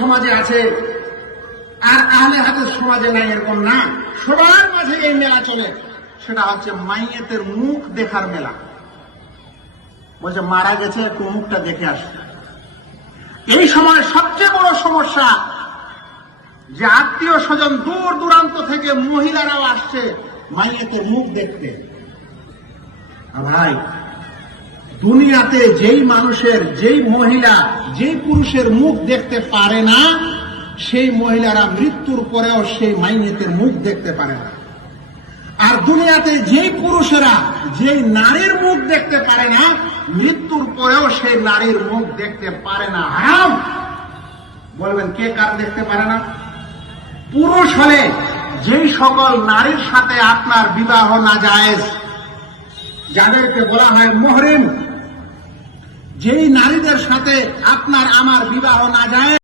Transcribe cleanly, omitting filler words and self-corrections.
সমাজে আছে আর আহলে হাদিস সমাজে নাই এরকম না, সবার মাঝে এই মেলা চলে। সেটা হচ্ছে মাইয়েতের মুখ দেখার মেলা। বলছে মারা গেছে, একটু মুখটা দেখে আসে। এই সময় সবচেয়ে বড় সমস্যা যে আত্মীয় স্বজন দূর দূরান্ত থেকে মহিলারাও আসছে মাইয়েতের মুখ দেখতে। ভাই, দুনিয়াতে যেই মানুষের, যেই মহিলা, যেই পুরুষের মুখ দেখতে পারে না, সেই মহিলারা মৃত্যুর পরেও সেই মাইয়েতের মুখ দেখতে পারে না। আর দুনিয়াতে যেই পুরুষেরা যেই নারীর মুখ দেখতে পারে না, মৃত্যুর পরেও সেই নারীর মুখ দেখতে পারে না। হারাম। বলবেন কে কার দেখতে পারে না? পুরুষ হলে যেই সকল নারীর সাথে আপনার বিবাহ নাজায়েজ, যাদেরকে বলা হয় মুহরিম, যেই নারীদের সাথে আপনার আমার বিবাহ নাজায়েজ,